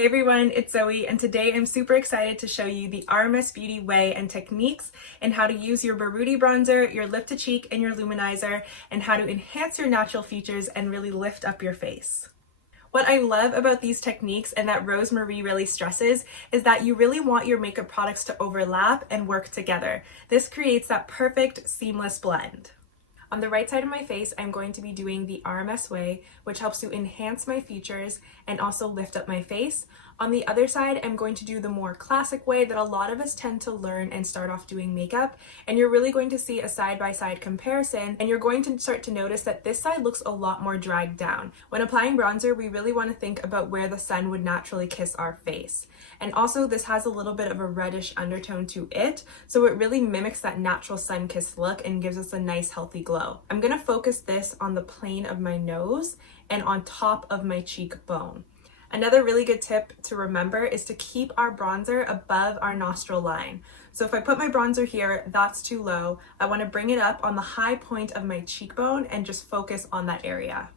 Hey everyone, it's Zoe, and today I'm super excited to show you the RMS Beauty way and techniques and how to use your Baruti bronzer, your Lip2Cheek, and your luminizer, and how to enhance your natural features and really lift up your face. What I love about these techniques and that Rosemary really stresses is that you really want your makeup products to overlap and work together. This creates that perfect seamless blend. On the right side of my face, I'm going to be doing the RMS way, which helps to enhance my features and also lift up my face. On the other side, I'm going to do the more classic way that a lot of us tend to learn and start off doing makeup. And you're really going to see a side-by-side comparison, and you're going to start to notice that this side looks a lot more dragged down. When applying bronzer, we really want to think about where the sun would naturally kiss our face. And also, this has a little bit of a reddish undertone to it, so it really mimics that natural sun-kissed look and gives us a nice healthy glow. I'm going to focus this on the plane of my nose and on top of my cheekbone. Another really good tip to remember is to keep our bronzer above our nostril line. So if I put my bronzer here, that's too low. I want to bring it up on the high point of my cheekbone and just focus on that area.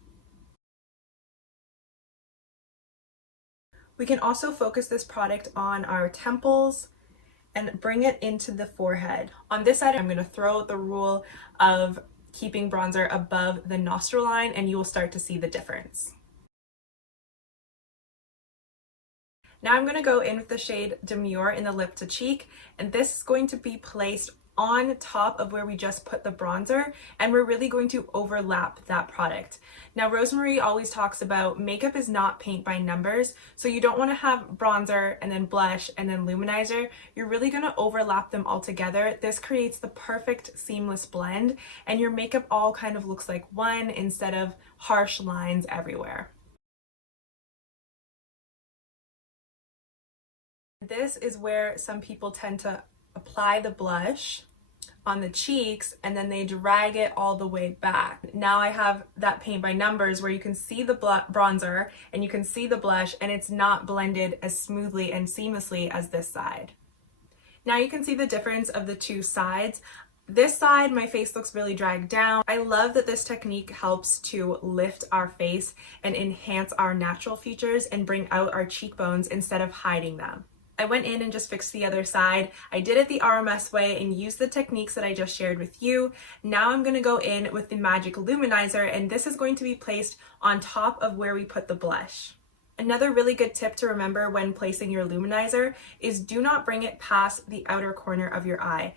We can also focus this product on our temples and bring it into the forehead. On this side, I'm going to throw the rule of keeping bronzer above the nostril line, and you will start to see the difference. Now I'm going to go in with the shade Demure in the Lip2Cheek, and this is going to be placed on top of where we just put the bronzer, and we're really going to overlap that product. Now Rosemary always talks about makeup is not paint by numbers, so you don't want to have bronzer and then blush and then luminizer. You're really going to overlap them all together. This creates the perfect seamless blend, and your makeup all kind of looks like one instead of harsh lines everywhere. This is where some people tend to apply the blush on the cheeks and then they drag it all the way back. Now I have that paint by numbers where you can see the bronzer and you can see the blush, and it's not blended as smoothly and seamlessly as this side. Now you can see the difference of the two sides. This side, my face looks really dragged down. I love that this technique helps to lift our face and enhance our natural features and bring out our cheekbones instead of hiding them. I went in and just fixed the other side. I did it the RMS way and used the techniques that I just shared with you. Now I'm going to go in with the Magic Luminizer, and this is going to be placed on top of where we put the blush. Another really good tip to remember when placing your luminizer is do not bring it past the outer corner of your eye.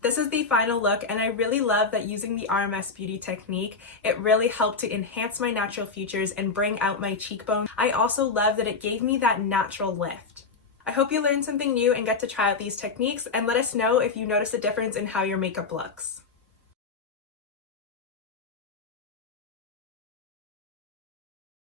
This is the final look, and I really love that using the RMS Beauty technique, it really helped to enhance my natural features and bring out my cheekbone. I also love that it gave me that natural lift. I hope you learned something new and get to try out these techniques, and let us know if you notice a difference in how your makeup looks.